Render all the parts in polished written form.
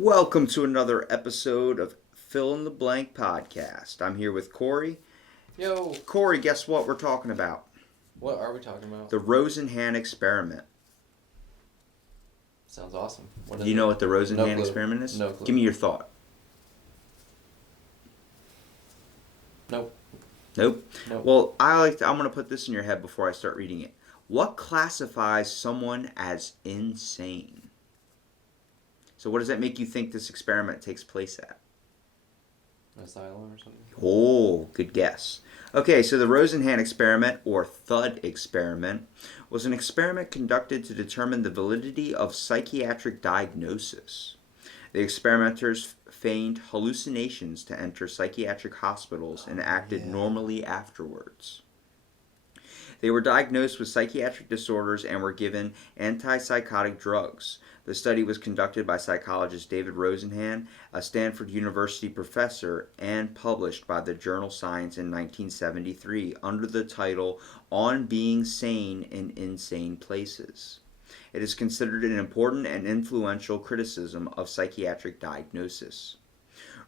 Welcome to another episode of Fill in the Blank podcast. I'm here with Corey. Yo! Corey, guess what we're talking about? What are we talking about? The Rosenhan Experiment. Sounds awesome. Do you know what the Rosenhan clue. Experiment is? No clue. Give me your thought. Nope. Nope? Nope. Well, I'm going to put this in your head before I start reading it. What classifies someone as insane? So what does that make you think this experiment takes place at? An asylum or something? Oh, good guess. Okay, so the Rosenhan Experiment, or Thud experiment, was an experiment conducted to determine the validity of psychiatric diagnosis. The experimenters feigned hallucinations to enter psychiatric hospitals and acted normally afterwards. They were diagnosed with psychiatric disorders and were given antipsychotic drugs. The study was conducted by psychologist David Rosenhan, a Stanford University professor, and published by the journal Science in 1973 under the title On Being Sane in Insane Places. It is considered an important and influential criticism of psychiatric diagnosis.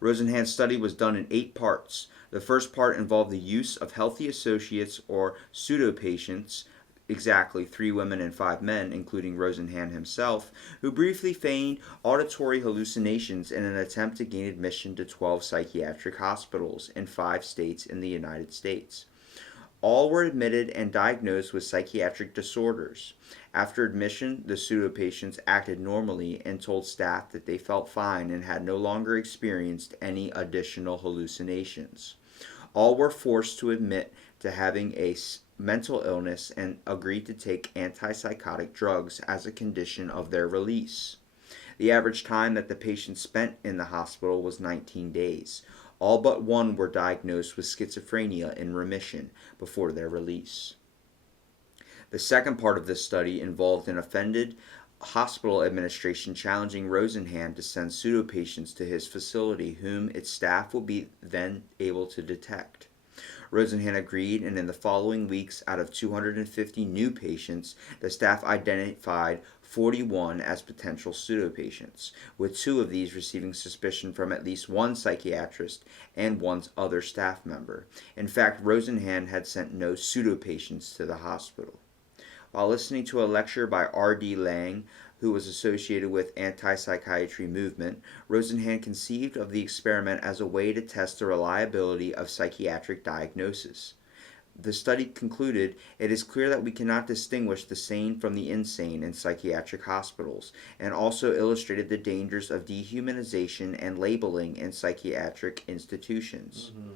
Rosenhan's study was done in 8 parts. The first part involved the use of healthy associates or pseudo patients, exactly 3 women and 5 men, including Rosenhan himself, who briefly feigned auditory hallucinations in an attempt to gain admission to 12 psychiatric hospitals in 5 states in the United States. All were admitted and diagnosed with psychiatric disorders. After admission, the pseudo-patients acted normally and told staff that they felt fine and had no longer experienced any additional hallucinations. All were forced to admit to having a mental illness and agreed to take antipsychotic drugs as a condition of their release. The average time that the patients spent in the hospital was 19 days. All but 1 were diagnosed with schizophrenia in remission before their release. The second part of this study involved an offended hospital administration challenging Rosenhan to send pseudo-patients to his facility whom its staff will be then able to detect. Rosenhan agreed, and in the following weeks, out of 250 new patients, the staff identified 41 as potential pseudo-patients, with 2 of these receiving suspicion from at least 1 psychiatrist and 1 other staff member. In fact, Rosenhan had sent no pseudo-patients to the hospital. While listening to a lecture by R.D. Laing, who was associated with anti-psychiatry movement, Rosenhan conceived of the experiment as a way to test the reliability of psychiatric diagnosis. The study concluded, it is clear that we cannot distinguish the sane from the insane in psychiatric hospitals, and also illustrated the dangers of dehumanization and labeling in psychiatric institutions. Mm-hmm.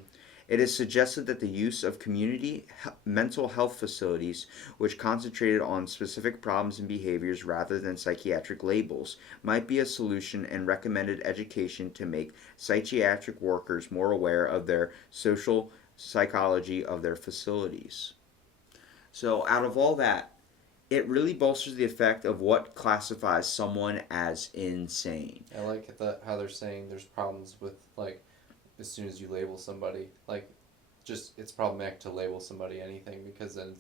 It is suggested that the use of community mental health facilities, which concentrated on specific problems and behaviors rather than psychiatric labels, might be a solution, and recommended education to make psychiatric workers more aware of their social psychology of their facilities. So out of all that, it really bolsters the effect of what classifies someone as insane. I like how they're saying there's problems with, like, as soon as you label somebody, like, just it's problematic to label somebody anything because then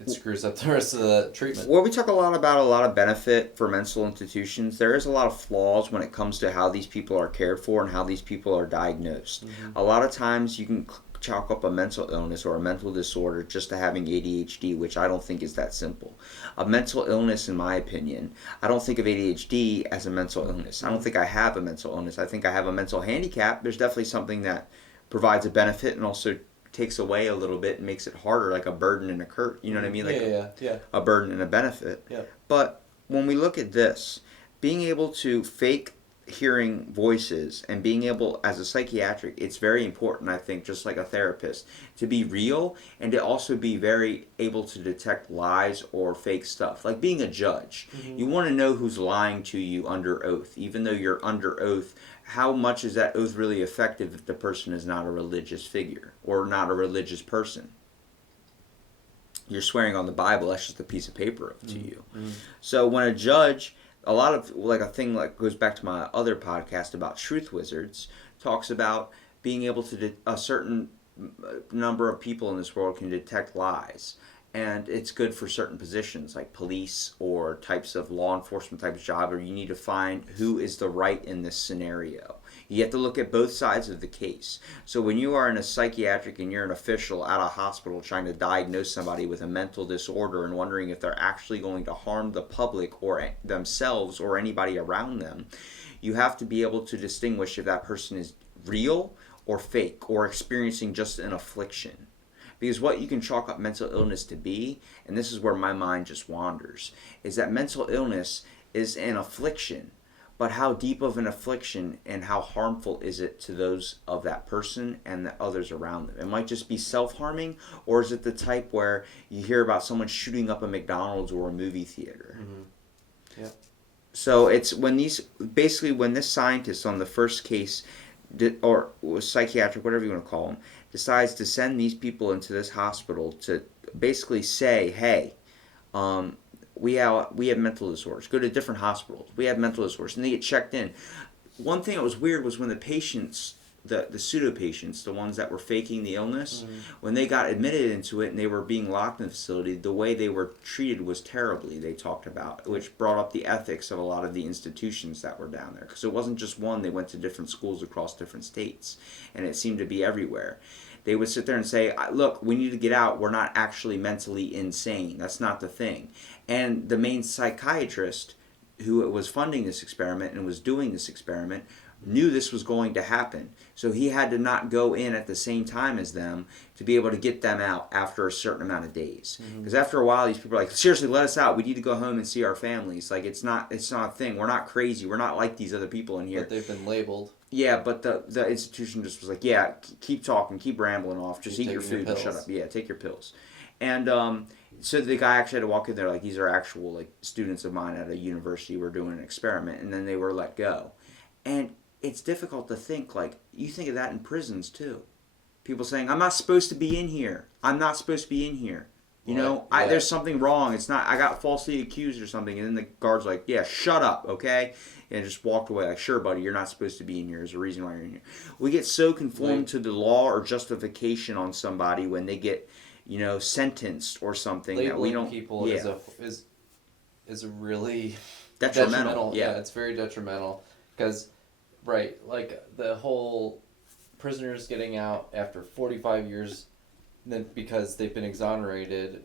it screws up the rest of the treatment. Well, we talk a lot about a lot of benefit for mental institutions. There is a lot of flaws when it comes to how these people are cared for and how these people are diagnosed. Mm-hmm. A lot of times you can chalk up a mental illness or a mental disorder just to having ADHD, which I don't think is that simple. A mental illness, in my opinion, I don't think of ADHD as a mental illness. I don't think I have a mental illness. I think I have a mental handicap. There's definitely something that provides a benefit and also takes away a little bit and makes it harder, like a burden and a curse. You know what I mean? Like yeah. A burden and a benefit. Yeah. But when we look at this, being able to fake hearing voices and being able, as a psychiatric, it's very important, I think, just like a therapist, to be real and to also be very able to detect lies or fake stuff. Like being a judge. Mm-hmm. You want to know who's lying to you under oath. Even though you're under oath, how much is that oath really effective if the person is not a religious figure or not a religious person? You're swearing on the Bible, that's just a piece of paper to you. Mm-hmm. So when a judge, a lot of, like a thing like goes back to my other podcast about truth wizards, talks about being able to, a certain number of people in this world can detect lies. and it's good for certain positions like police or types of law enforcement type of job, where you need to find who is the right in this scenario. You have to look at both sides of the case. So when you are in a psychiatric and you're an official at a hospital trying to diagnose somebody with a mental disorder and wondering if they're actually going to harm the public or themselves or anybody around them, you have to be able to distinguish if that person is real or fake or experiencing just an affliction. Because what you can chalk up mental illness to be, and this is where my mind just wanders, is that mental illness is an affliction. But how deep of an affliction and how harmful is it to those of that person and the others around them? It might just be self-harming, or is it the type where you hear about someone shooting up a McDonald's or a movie theater? Mm-hmm. Yeah. So it's when this scientist on the first case, or was psychiatric, whatever you want to call them, decides to send these people into this hospital to basically say, hey, we have mental disorders. Go to different hospitals. We have mental disorders, and they get checked in. One thing that was weird was when the patients, the pseudo patients, the ones that were faking the illness, when they got admitted into it and they were being locked in the facility, the way they were treated was terribly. They talked about, which brought up the ethics of a lot of the institutions that were down there, because it wasn't just one. They went to different schools across different states, and it seemed to be everywhere. They would sit there and say, look, we need to get out. We're not actually mentally insane. That's not the thing. And the main psychiatrist who was funding this experiment and was doing this experiment knew this was going to happen. So he had to not go in at the same time as them to be able to get them out after a certain amount of days. Because after a while, these people are like, seriously, let us out. We need to go home and see our families. Like, it's not a thing. We're not crazy. We're not like these other people in here. But they've been labeled. Yeah, but the institution just was like, yeah, keep talking, keep rambling off, just eat your food and shut up. Yeah, take your pills. And so the guy actually had to walk in there like, these are actual like students of mine at a university. We're doing an experiment, and then they were let go. And it's difficult to think, like, you think of that in prisons too. People saying, I'm not supposed to be in here. I'm not supposed to be in here. You know, there's something wrong. It's not, I got falsely accused or something. And then the guard's like, yeah, shut up, okay? And just walked away like, sure, buddy, you're not supposed to be in here. There's a reason why you're in here. We get so conformed to the law or justification on somebody when they get, you know, sentenced or something that we don't. People is a really detrimental. Yeah, it's very detrimental because, right, like the whole prisoners getting out after 45 years, then because they've been exonerated,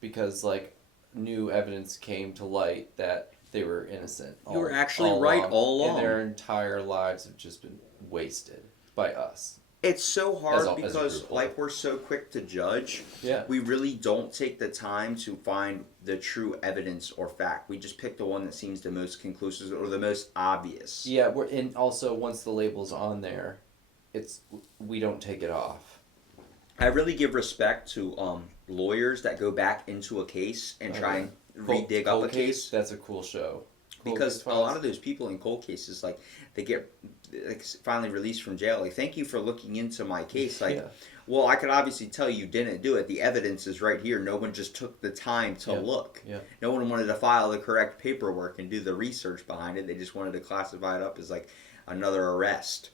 because like new evidence came to light that they were innocent. You were actually right all along. And their entire lives have just been wasted by us. It's so hard because, like, we're so quick to judge. Yeah. We really don't take the time to find the true evidence or fact. We just pick the one that seems the most conclusive or the most obvious. Yeah, and also once the label's on there, we don't take it off. I really give respect to lawyers that go back into a case and try and redig up a case. That's a cool show. Because a lot of those people in cold cases, like, they get finally released from jail. Like, thank you for looking into my case. Like, well, I could obviously tell you didn't do it. The evidence is right here. No one just took the time to look. Yeah. No one wanted to file the correct paperwork and do the research behind it. They just wanted to classify it up as, like, another arrest.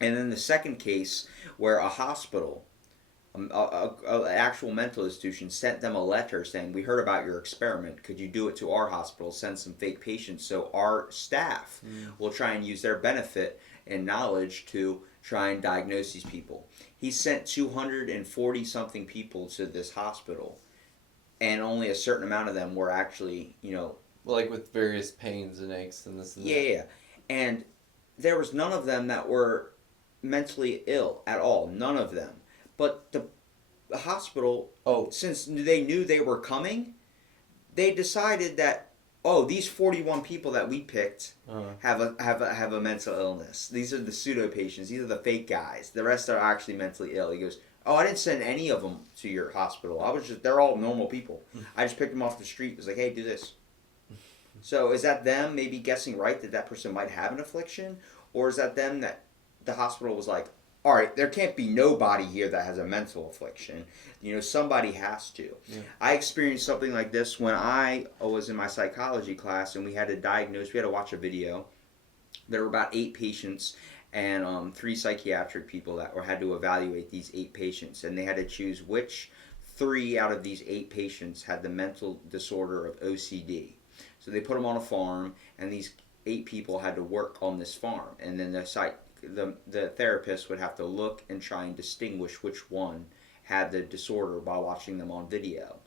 And then the second case where a hospital, an actual mental institution, sent them a letter saying, we heard about your experiment. Could you do it to our hospital, send some fake patients so our staff will try and use their benefit and knowledge to try and diagnose these people. He sent 240-something people to this hospital, and only a certain amount of them were actually, you know... Well, like with various pains and aches and this and that. Yeah. And there was none of them that were mentally ill at all. None of them. But the hospital, since they knew they were coming, they decided that, these 41 people that we picked have a mental illness. These are the pseudo patients. These are the fake guys. The rest are actually mentally ill. He goes, I didn't send any of them to your hospital. They're all normal people. I just picked them off the street. It was like, hey, do this. So is that them maybe guessing right that person might have an affliction? Or is that them that the hospital was like, all right, there can't be nobody here that has a mental affliction. You know, somebody has to. Yeah. I experienced something like this when I was in my psychology class, and we had to watch a video. There were about 8 patients and 3 psychiatric people that had to evaluate these 8 patients, and they had to choose which 3 out of these 8 patients had the mental disorder of OCD. So they put them on a farm, and these 8 people had to work on this farm, and then the therapist would have to look and try and distinguish which one had the disorder by watching them on video.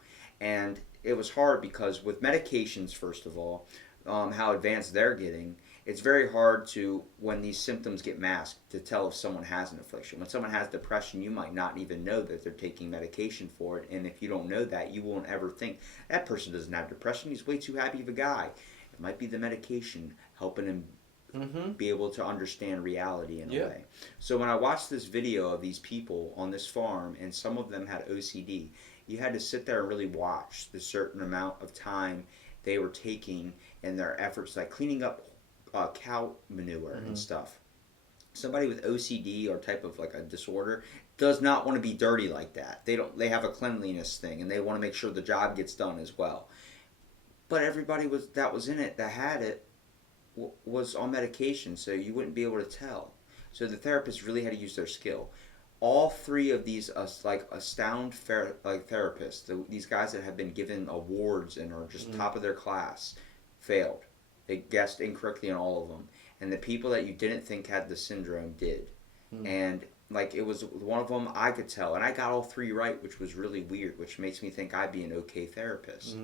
And it was hard because with medications, first of all, how advanced they're getting, it's very hard to, when these symptoms get masked, to tell if someone has an affliction. When someone has depression, you might not even know that they're taking medication for it, and if you don't know that, you won't ever think, that person doesn't have depression, he's way too happy of a guy. It might be the medication helping him be able to understand reality in a way. So when I watched this video of these people on this farm, and some of them had OCD, you had to sit there and really watch the certain amount of time they were taking in their efforts, like cleaning up cow manure and stuff. Somebody with OCD or type of like a disorder does not want to be dirty like that. They have a cleanliness thing, and they want to make sure the job gets done as well. But everybody that was in it that had it was on medication, so you wouldn't be able to tell. So the therapist really had to use their skill. All 3 of these astound therapists, these guys that have been given awards and are just top of their class, failed. They guessed incorrectly on all of them, and the people that you didn't think had the syndrome did. And like, it was one of them I could tell, and I got all 3 right, which was really weird, which makes me think I'd be an okay therapist.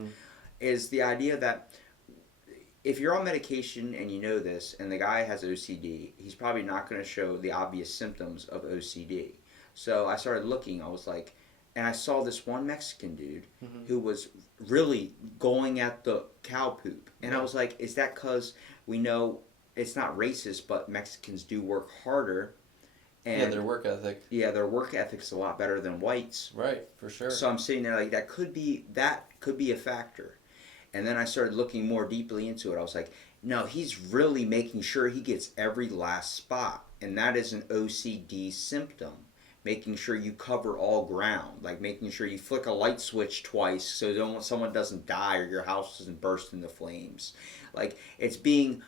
Is the idea that if you're on medication and you know this, and the guy has OCD, he's probably not going to show the obvious symptoms of OCD. So I started looking, I was like, and I saw this one Mexican dude who was really going at the cow poop. And I was like, is that because we know it's not racist, but Mexicans do work harder? And their work ethic. Yeah, their work ethic's a lot better than whites. Right, for sure. So I'm sitting there like, that could be a factor. And then I started looking more deeply into it. I was like, no, he's really making sure he gets every last spot. And that is an OCD symptom. Making sure you cover all ground. Like making sure you flick a light switch twice so someone doesn't die or your house doesn't burst into flames. Like, it's being,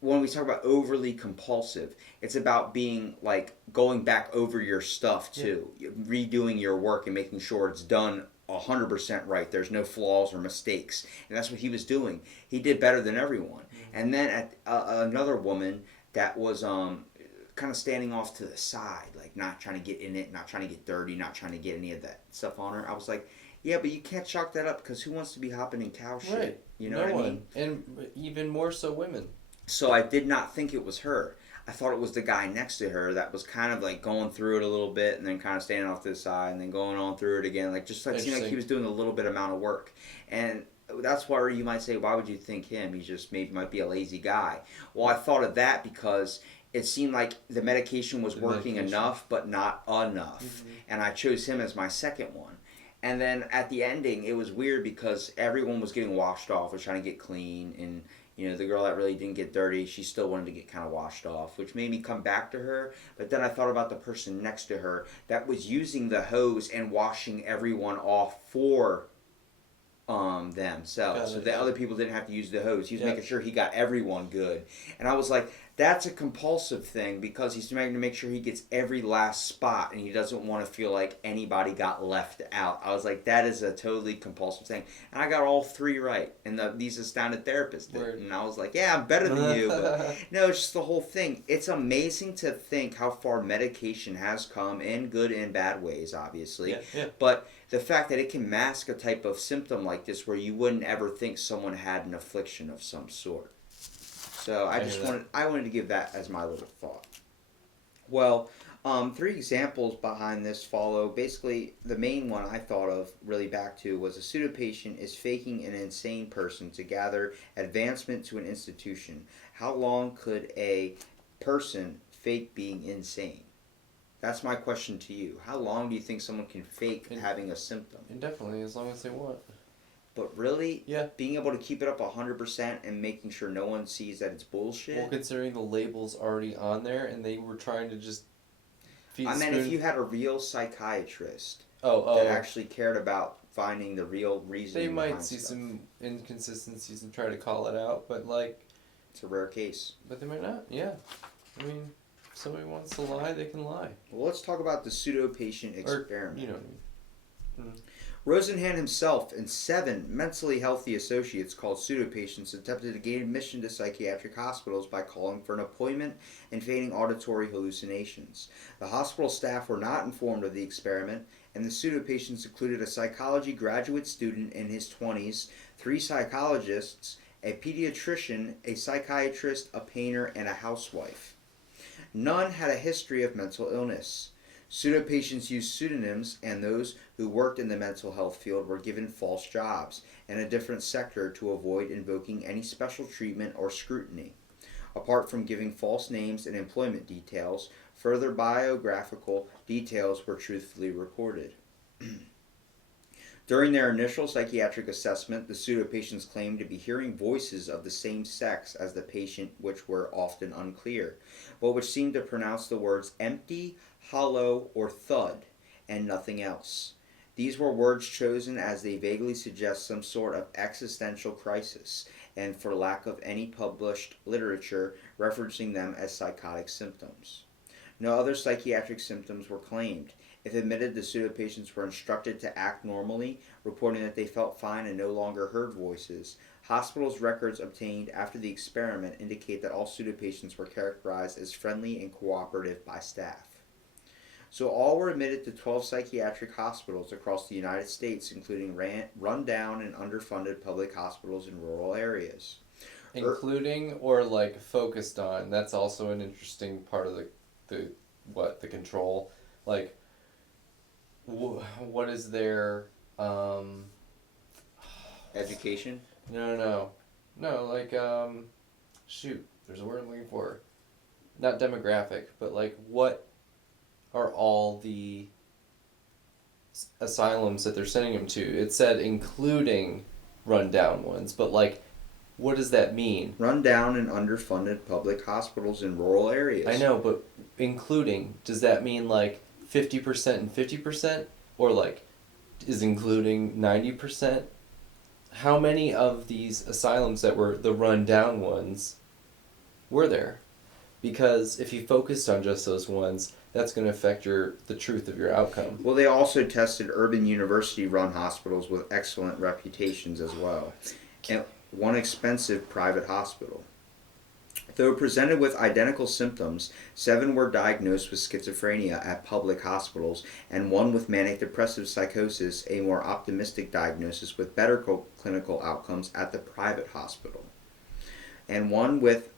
when we talk about overly compulsive, it's about being like going back over your stuff too. Redoing your work and making sure it's done 100% right. There's no flaws or mistakes, and that's what he was doing. He did better than everyone. And then at another woman that was kind of standing off to the side, like not trying to get in it, not trying to get dirty, not trying to get any of that stuff on her. I was like, yeah, but you can't chalk that up because who wants to be hopping in cow shit? Right. You know what I mean? And even more so women. So I did not think it was her. I thought it was the guy next to her that was kind of like going through it a little bit and then kind of standing off to the side and then going on through it again. Like, just like seemed like he was doing a little bit amount of work. And that's why you might say, why would you think him? He just might be a lazy guy. Well, I thought of that because it seemed like the medication was working enough, but not enough. And I chose him as my second one. And then at the ending, it was weird because everyone was getting washed off, was trying to get clean, and you know, the girl that really didn't get dirty, she still wanted to get kind of washed off, which made me come back to her. But then I thought about the person next to her that was using the hose and washing everyone off for themselves. So the other people didn't have to use the hose. He was making sure he got everyone good. And I was like, that's a compulsive thing because he's trying to make sure he gets every last spot and he doesn't want to feel like anybody got left out. I was like, that is a totally compulsive thing. And I got all 3 right. And these astounded therapists did. And I was like, yeah, I'm better than you. But no, it's just the whole thing. It's amazing to think how far medication has come in good and bad ways, obviously. But the fact that it can mask a type of symptom like this where you wouldn't ever think someone had an affliction of some sort. So I wanted to give that as my little thought. Well, 3 examples behind this follow. Basically, the main one I thought of really back to was a pseudo patient is faking an insane person to gather advancement to an institution. How long could a person fake being insane? That's my question to you. How long do you think someone can fake having a symptom? Indefinitely, as long as they want. But really, being able to keep it up 100% and making sure no one sees that it's bullshit. Well, considering the label's already on there and they were trying to just feed I meant if you had a real psychiatrist that actually cared about finding the real reason. They might see some inconsistencies and try to call it out, but like... It's a rare case. But they might not, I mean, if somebody wants to lie, they can lie. Well, let's talk about the pseudo patient experiment. Or, you know what I mean. Mm. Rosenhan himself and 7 mentally healthy associates called pseudo patients attempted to gain admission to psychiatric hospitals by calling for an appointment and feigning auditory hallucinations. The hospital staff were not informed of the experiment, and the pseudo patients included a psychology graduate student in his 20s, 3 psychologists, a pediatrician, a psychiatrist, a painter, and a housewife. None had a history of mental illness. Pseudo patients used pseudonyms, and those who worked in the mental health field were given false jobs in a different sector to avoid invoking any special treatment or scrutiny. Apart from giving false names and employment details, further biographical details were truthfully recorded. During their initial psychiatric assessment, the pseudo patients claimed to be hearing voices of the same sex as the patient, which were often unclear, but which seemed to pronounce the words empty, hollow, or thud, and nothing else. These were words chosen as they vaguely suggest some sort of existential crisis, and for lack of any published literature referencing them as psychotic symptoms. No other psychiatric symptoms were claimed. If admitted, the pseudo patients were instructed to act normally, reporting that they felt fine and no longer heard voices. Hospitals' records obtained after the experiment indicate that all pseudo patients were characterized as friendly and cooperative by staff. So all were admitted to 12 psychiatric hospitals across the United States, including run-down and underfunded public hospitals in rural areas. Including or like focused on. That's also an interesting part of the control. Like, what is their Education? no, like shoot, there's a word I'm looking for. Not demographic, but like what are all the asylums that they're sending them to? It said including rundown ones, but like what does that mean? Run-down and underfunded public hospitals in rural areas. I know, but including, does that mean like 50% and 50%? Or like, is including 90%? How many of these asylums that were the run-down ones were there? Because if you focused on just those ones, that's going to affect the truth of your outcome. Well, they also tested urban university-run hospitals with excellent reputations as well, and one expensive private hospital. Though presented with identical symptoms, 7 were diagnosed with schizophrenia at public hospitals, and 1 with manic depressive psychosis, a more optimistic diagnosis with better clinical outcomes at the private hospital. And 1 with,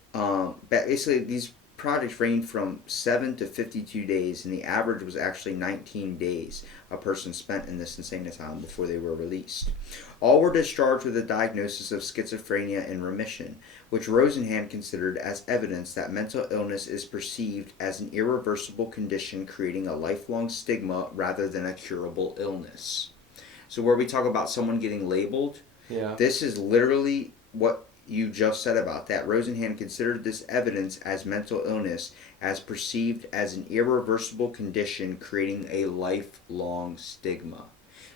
basically these projects range from 7 to 52 days, and the average was actually 19 days a person spent in this insane asylum before they were released. All were discharged with a diagnosis of schizophrenia in remission, which Rosenhan considered as evidence that mental illness is perceived as an irreversible condition creating a lifelong stigma rather than a curable illness. So where we talk about someone getting labeled, this is literally what you just said about that. Rosenhan considered this evidence as mental illness as perceived as an irreversible condition creating a lifelong stigma.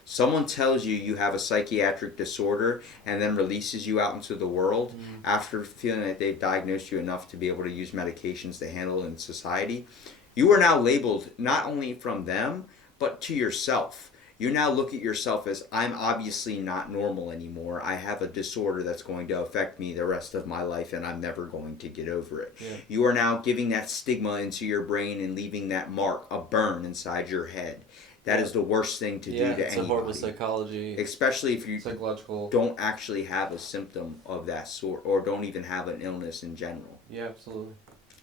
Someone tells you you have a psychiatric disorder and then releases you out into the world after feeling like they've diagnosed you enough to be able to use medications to handle in society. You are now labeled not only from them, but to yourself. You now look at yourself as, I'm obviously not normal anymore. I have a disorder that's going to affect me the rest of my life and I'm never going to get over it. Yeah. You are now giving that stigma into your brain and leaving that mark, a burn inside your head. That is the worst thing to do to anybody. Yeah, it's a horrible psychology. Especially if you psychological. don't actually have a symptom of that sort or don't even have an illness in general. Yeah, absolutely.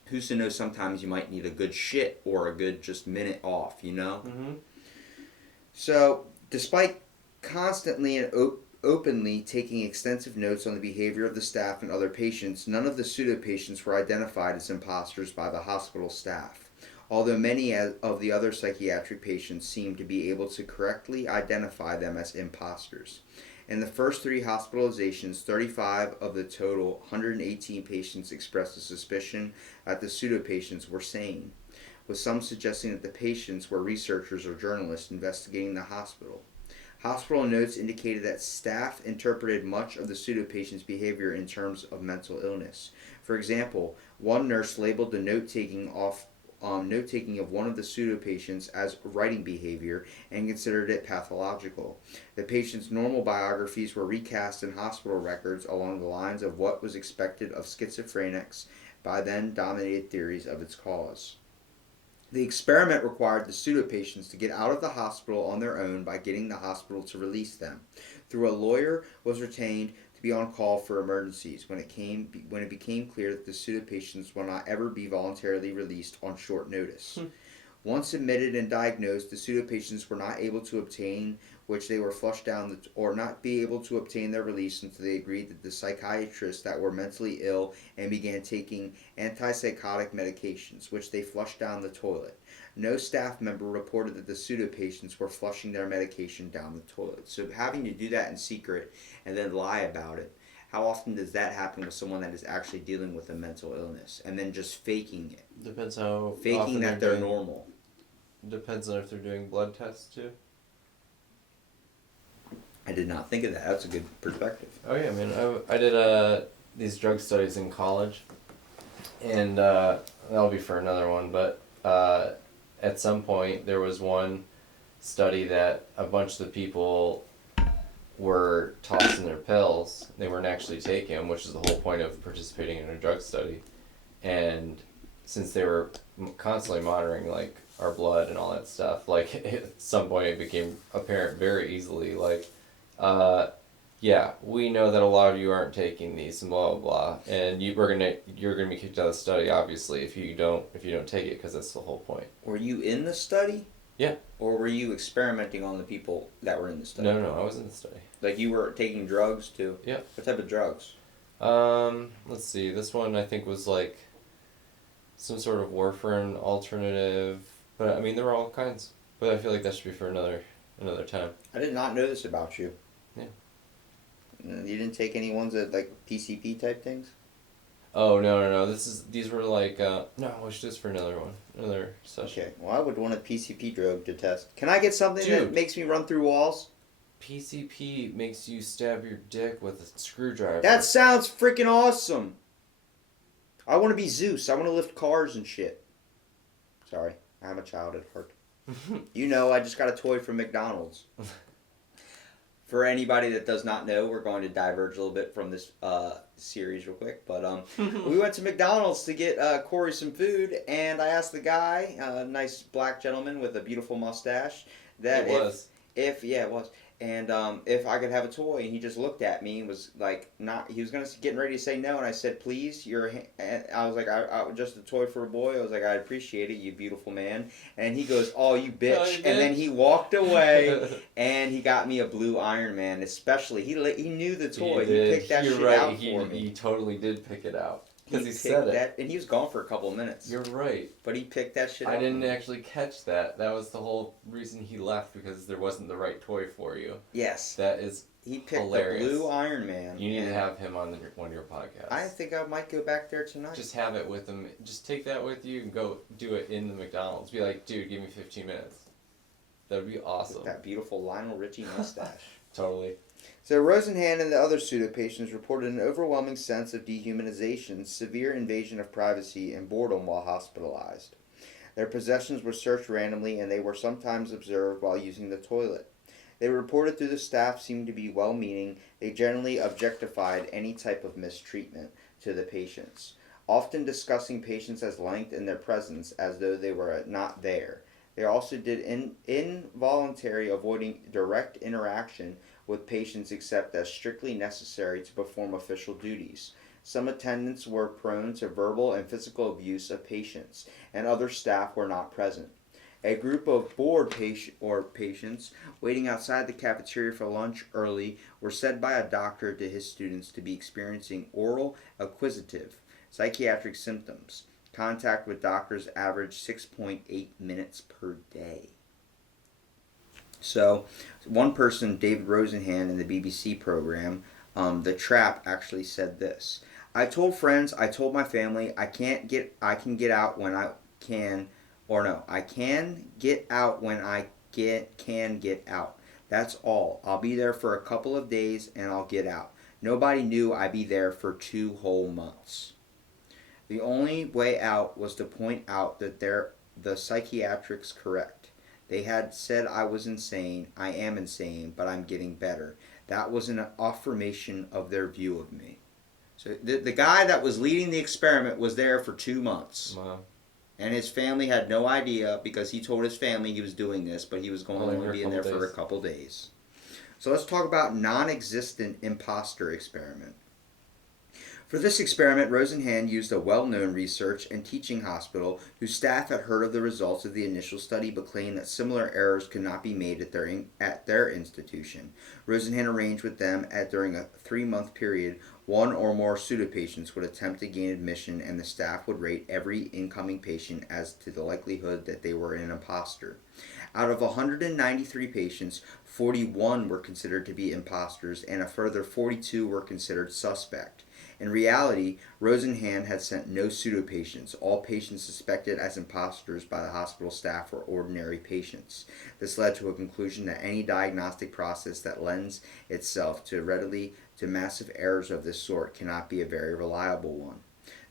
Who's to know, sometimes you might need a good shit or a good just minute off, you know? Mm-hmm. So, despite constantly and openly taking extensive notes on the behavior of the staff and other patients, none of the pseudo-patients were identified as imposters by the hospital staff, although many of the other psychiatric patients seemed to be able to correctly identify them as imposters. In the first 3 hospitalizations, 35 of the total 118 patients expressed a suspicion that the pseudo-patients were sane, with some suggesting that the patients were researchers or journalists investigating the hospital. Hospital notes indicated that staff interpreted much of the pseudo-patient's behavior in terms of mental illness. For example, one nurse labeled the note-taking note-taking of one of the pseudo patients as writing behavior and considered it pathological. The patient's normal biographies were recast in hospital records along the lines of what was expected of schizophrenics by then dominated theories of its cause. The experiment required the pseudo-patients to get out of the hospital on their own by getting the hospital to release them. Through a lawyer was retained to be on call for emergencies when it became clear that the pseudo-patients will not ever be voluntarily released on short notice. Once admitted and diagnosed, the pseudo-patients were not able to obtain which they were flushed down or not be able to obtain their release until they agreed that the psychiatrists that were mentally ill and began taking antipsychotic medications, which they flushed down the toilet. No staff member reported that the pseudo-patients were flushing their medication down the toilet. So having to do that in secret and then lie about it, how often does that happen with someone that is actually dealing with a mental illness and then just faking it? Depends how Faking often that they're normal. Depends on if they're doing blood tests too. I did not think of that. That's a good perspective. Oh yeah, man. I did these drug studies in college, and that'll be for another one. But at some point, there was one study that a bunch of the people were tossing their pills. They weren't actually taking them, which is the whole point of participating in a drug study. And since they were constantly monitoring like our blood and all that stuff, like at some point it became apparent very easily, like, yeah, we know that a lot of you aren't taking these and blah blah blah, and you're gonna be kicked out of the study obviously if you don't take it, because that's the whole point. Were you in the study? Yeah. Or were you experimenting on the people that were in the study? No, I was in the study. Like you were taking drugs too? Yeah. What type of drugs? Let's see. This one I think was like some sort of warfarin alternative, but I mean there were all kinds. But I feel like that should be for another time. I did not know this about you. Yeah. You didn't take any ones that like PCP type things? Oh no! These were like no, we should do this for another session. Okay. Well, I would want a PCP drug to test. Can I get something Dude. that makes me run through walls? PCP makes you stab your dick with a screwdriver. That sounds freaking awesome. I want to be Zeus. I want to lift cars and shit. Sorry, I'm a child at heart. You know, I just got a toy from McDonald's. For anybody that does not know, we're going to diverge a little bit from this series real quick. But we went to McDonald's to get Corey some food, and I asked the guy, a nice black gentleman with a beautiful mustache, that It was. if it was, and if I could have a toy, and he just looked at me and was like, he was getting ready to say no, and I said, please, and I was like, I just a toy for a boy. I was like, I'd appreciate it, you beautiful man. And he goes, oh, you bitch. Oh, you and bitch. then he walked away, and he got me a blue Iron Man, especially, he knew the toy. He picked that shit out for me. He totally did pick it out. Because he picked said it. that, and he was gone for a couple of minutes. You're right. But he picked that shit out. I didn't actually catch that. That was the whole reason he left, because there wasn't the right toy for you. Yes. That is He picked hilarious. the blue Iron Man. You need to have him on one of your podcasts. I think I might go back there tonight. Just have it with him. Just take that with you and go do it in the McDonald's. Be like, dude, give me 15 minutes. That would be awesome. With that beautiful Lionel Richie mustache. Totally. So Rosenhan and the other pseudo-patients reported an overwhelming sense of dehumanization, severe invasion of privacy, and boredom while hospitalized. Their possessions were searched randomly, and they were sometimes observed while using the toilet. They reported through the staff seemed to be well-meaning. They generally objectified any type of mistreatment to the patients, often discussing patients as linked in their presence as though they were not there. They also did involuntary avoiding direct interaction with patients except as strictly necessary to perform official duties. Some attendants were prone to verbal and physical abuse of patients, and other staff were not present. A group of bored patients waiting outside the cafeteria for lunch early were said by a doctor to his students to be experiencing oral acquisitive psychiatric symptoms. Contact with doctors averaged 6.8 minutes per day. So, one person, David Rosenhan, in the BBC program, The Trap, actually said this. I told friends, I told my family, I can get out when I can, or no, I can get out when I can get out. That's all. I'll be there for a couple of days and I'll get out. Nobody knew I'd be there for 2 whole months. The only way out was to point out that the psychiatrics correct. They had said I was insane. I am insane, but I'm getting better. That was an affirmation of their view of me. So the guy that was leading the experiment was there for 2 months. Wow. And his family had no idea because he told his family he was doing this, but he was going to only be in there for a couple days. So let's talk about non-existent imposter experiment. For this experiment, Rosenhan used a well-known research and teaching hospital whose staff had heard of the results of the initial study but claimed that similar errors could not be made at their institution. Rosenhan arranged with them during a 3-month period, one or more pseudo patients would attempt to gain admission, and the staff would rate every incoming patient as to the likelihood that they were an imposter. Out of 193 patients, 41 were considered to be imposters, and a further 42 were considered suspect. In reality, Rosenhan had sent no pseudo patients. All patients suspected as imposters by the hospital staff were ordinary patients. This led to a conclusion that any diagnostic process that lends itself readily to massive errors of this sort cannot be a very reliable one.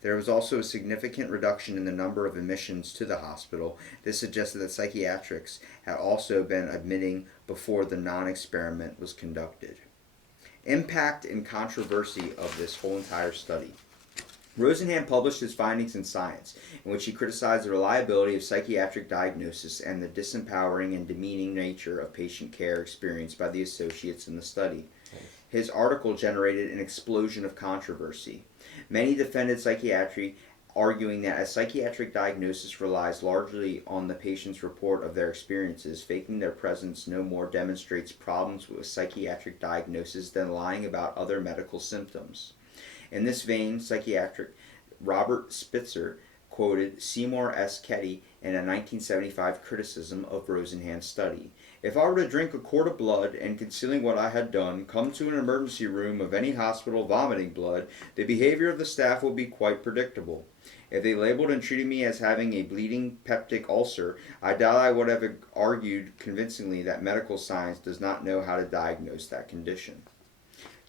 There was also a significant reduction in the number of admissions to the hospital. This suggested that psychiatrics had also been admitting before the non-experiment was conducted. Impact and controversy of this whole entire study. Rosenhan published his findings in Science, in which he criticized the reliability of psychiatric diagnosis and the disempowering and demeaning nature of patient care experienced by the associates in the study. His article generated an explosion of controversy. Many defended psychiatry, arguing that a psychiatric diagnosis relies largely on the patient's report of their experiences. Faking their presence no more demonstrates problems with psychiatric diagnosis than lying about other medical symptoms. In this vein, psychiatric Robert Spitzer quoted Seymour S. Ketty in a 1975 criticism of Rosenhan's study. If I were to drink a quart of blood and, concealing what I had done, come to an emergency room of any hospital vomiting blood, the behavior of the staff would be quite predictable. If they labeled and treated me as having a bleeding peptic ulcer, I doubt I would have argued convincingly that medical science does not know how to diagnose that condition.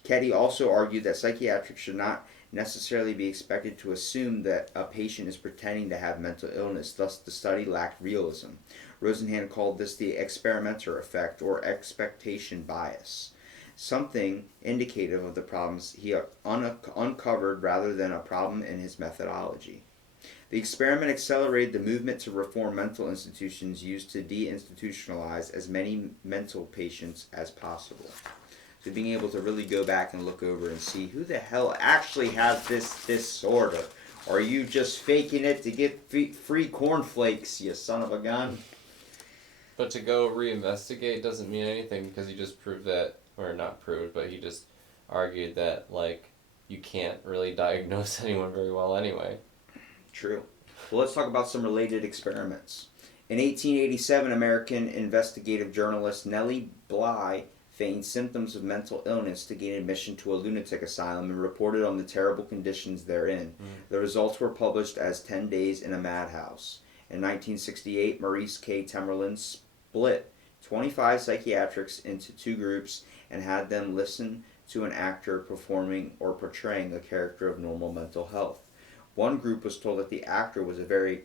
Ketty also argued that psychiatrists should not necessarily be expected to assume that a patient is pretending to have mental illness, thus the study lacked realism. Rosenhan called this the experimenter effect or expectation bias, something indicative of the problems he uncovered rather than a problem in his methodology. The experiment accelerated the movement to reform mental institutions used to deinstitutionalize as many mental patients as possible. So being able to really go back and look over and see who the hell actually has this disorder. Or are you just faking it to get free cornflakes, you son of a gun? But to go reinvestigate doesn't mean anything because he just proved that, or not proved, but he just argued that, like, you can't really diagnose anyone very well anyway. True. Well, let's talk about some related experiments. In 1887, American investigative journalist Nellie Bly feigned symptoms of mental illness to gain admission to a lunatic asylum and reported on the terrible conditions therein. The results were published as 10 Days in a Madhouse. In 1968, Maurice K. Temerlin split 25 psychiatrics into 2 groups and had them listen to an actor performing or portraying a character of normal mental health. One group was told that the actor was a very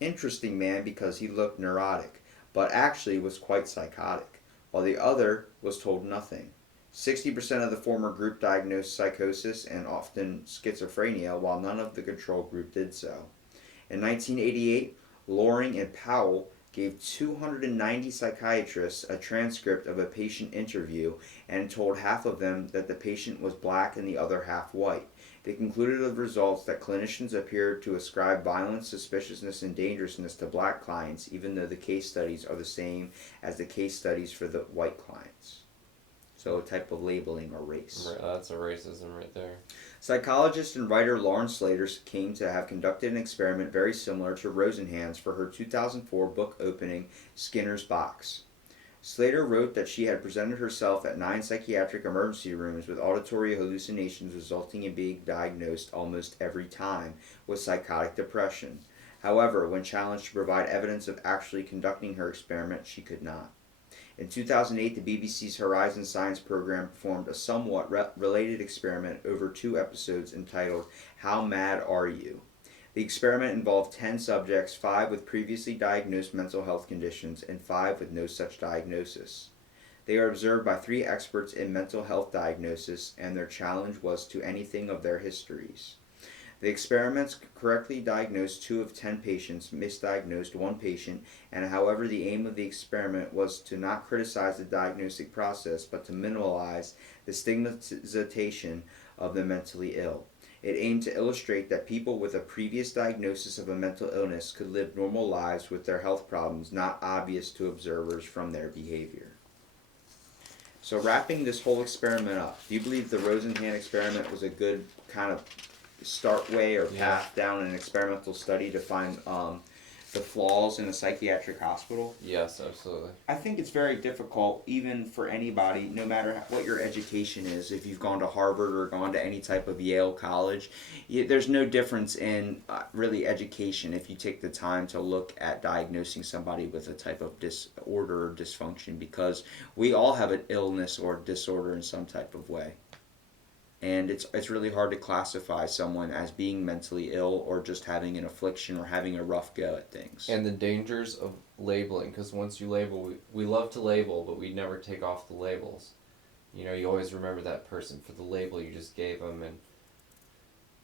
interesting man because he looked neurotic, but actually was quite psychotic, while the other was told nothing. 60% of the former group diagnosed psychosis and often schizophrenia, while none of the control group did so. In 1988, Loring and Powell gave 290 psychiatrists a transcript of a patient interview and told half of them that the patient was black and the other half white. They concluded of the results that clinicians appeared to ascribe violence, suspiciousness, and dangerousness to black clients, even though the case studies are the same as the case studies for the white clients. So a type of labeling or race. Right, that's a racism right there. Psychologist and writer Lauren Slater came to have conducted an experiment very similar to Rosenhan's for her 2004 book opening, Skinner's Box. Slater wrote that she had presented herself at 9 psychiatric emergency rooms with auditory hallucinations resulting in being diagnosed almost every time with psychotic depression. However, when challenged to provide evidence of actually conducting her experiment, she could not. In 2008, the BBC's Horizon Science program performed a somewhat related experiment over 2 episodes entitled How Mad Are You? The experiment involved 10 subjects, 5 with previously diagnosed mental health conditions and 5 with no such diagnosis. They are observed by 3 experts in mental health diagnosis, and their challenge was to anything of their histories. The experiments correctly diagnosed 2 of 10 patients, misdiagnosed 1 patient, and however the aim of the experiment was to not criticize the diagnostic process but to minimize the stigmatization of the mentally ill. It aimed to illustrate that people with a previous diagnosis of a mental illness could live normal lives with their health problems not obvious to observers from their behavior. So wrapping this whole experiment up, do you believe the Rosenhan experiment was a good kind of start way or path down an experimental study to find the flaws in a psychiatric hospital? Yes, absolutely. I think it's very difficult, even for anybody, no matter what your education is, if you've gone to Harvard or gone to any type of Yale college, there's no difference in really education if you take the time to look at diagnosing somebody with a type of disorder or dysfunction, because we all have an illness or disorder in some type of way. And it's really hard to classify someone as being mentally ill or just having an affliction or having a rough go at things. And the dangers of labeling, because once you label, we love to label, but we never take off the labels. You know, you always remember that person for the label you just gave them,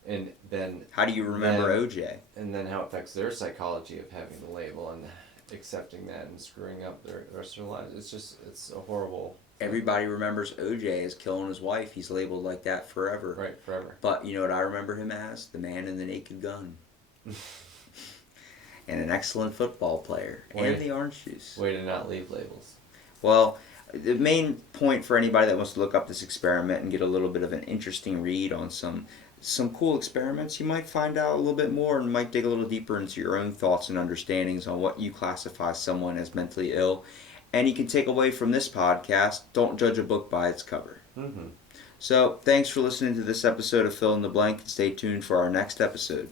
and then... How do you remember OJ? And then how it affects their psychology of having the label and accepting that and screwing up the rest of their lives. It's a horrible... Everybody remembers OJ as killing his wife. He's labeled like that forever. Right, forever. But you know what I remember him as? The man in the naked gun. And an excellent football player. And the orange juice. Way to not leave labels. Well, the main point for anybody that wants to look up this experiment and get a little bit of an interesting read on some cool experiments, you might find out a little bit more and might dig a little deeper into your own thoughts and understandings on what you classify someone as mentally ill. And you can take away from this podcast, don't judge a book by its cover. Mm-hmm. So, thanks for listening to this episode of Fill in the Blank, and stay tuned for our next episode.